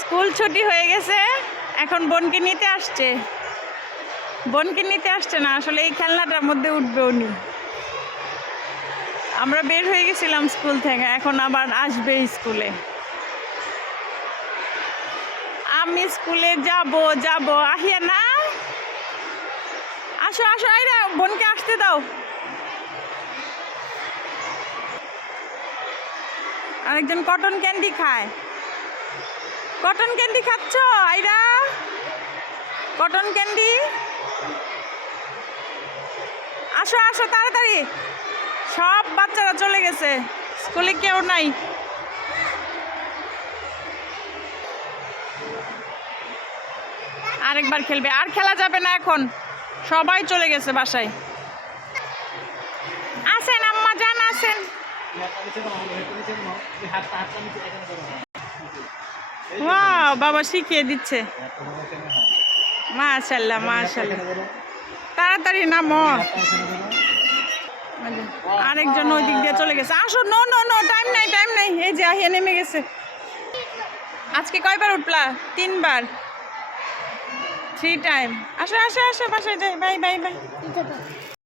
School ছুটি হয়ে গেছে, এখন বোনকে নিতে আসছে। বোনকে নিতে আসছে না, আসলে এই খেলনাটার মধ্যে উঠবে উনি। আমরা বের হয়ে গেছিলাম স্কুল থেকে, এখন আবার আসবে স্কুলে। আমি স্কুলে যাব যাব। আহিয়া না? আসো আসো আইরা বোনকে আসতে দাও। আরেকজন কটন ক্যান্ডি খায়। কটন ক্যান্ডি খাচ্ছ, আইরা? কটন ক্যান্ডি আসো আসো, তাড়াতাড়ি। সব বাচ্চারা চলে গেছে। স্কুলে কেউ নাই। আরেকবার খেলবে। আর খেলা যাবে না এখন। সবাই চলে গেছে বাসায়। আসেন, আম্মা, যান, আসেন। ওয়াও বাবা শিখিয়ে দিচ্ছে। মাশাল্লাহ মাশাল্লাহ। তাড়াতাড়ি নামো। আরেকজন ওই দিক দিয়ে চলে গেছে। আসো, নো নো নো টাইম নাই টাইম নাই। এই যে আহিয়া নেমে গেছে। আজকে কয়বার উঠলা? তিনবার। থ্রি টাইম আসো আসো আসো, বাসায় যাই। Bye bye bye.